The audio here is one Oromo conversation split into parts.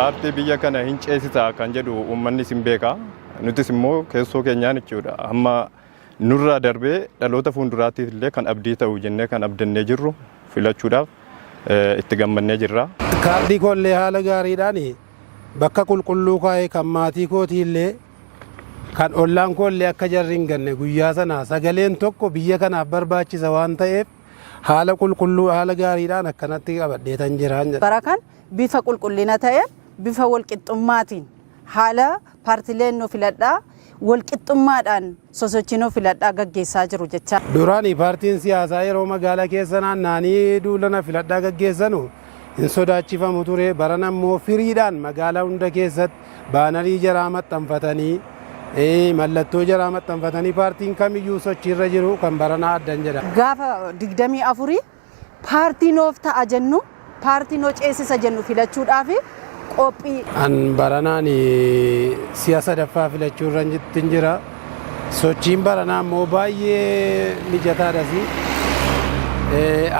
paartii biyya kana hin ceesisaa kan jedhu uummanni sin beeka. Nutis immoo keessoo keenyaan jechuudha. Amma nurraa darbee dhaloota fuulduraatiif illee kan abdii ta'u jennee kan abdannee jirru filachuudhaaf itti gammannee jirra. Kaardii koollee haala gaariidhaan bakka qulqulluu kaa'ee kan maatii kootii illee kan ollaan koollee akka jarri hin ganne guyyaa sana sagaleen tokko biyya kanaaf barbaachisa waan ta'eef haala qulqulluu haala gaariidhaan akkanatti qabadheetan jiraan. Bara kan bifa qulqullina ta'e bifa walqixxummaatiin haala paartileen nu filadhaa walqixxummaadhaan sosochii nu filadhaa gaggeessaa jiru jecha. Duraanii paartiin siyaasaa yeroo magaalaa keessa naannanii duulana filadhaa gaggeessanu hin sodaachifamu ture. Baran ammoo firiidhaan magaalaa hunda keessatti baanarii jaraa maxxanfatanii mallattoo jaraa maxxanfatanii paartiin kamiyyuu sochiirra jiru kan baranaa addan jedha. Gaafa 24 paartii noof ta'a jennu paartii noo ceesisa jennu filachuudhaaf qophii. An baranaan si'a sadaffaa filachuurra jira. Sochiin baranaa immoo baay'ee mijataadhas.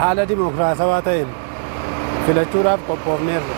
Haala dimokiraasawaa ta'een filachuudhaaf qophoofneerra.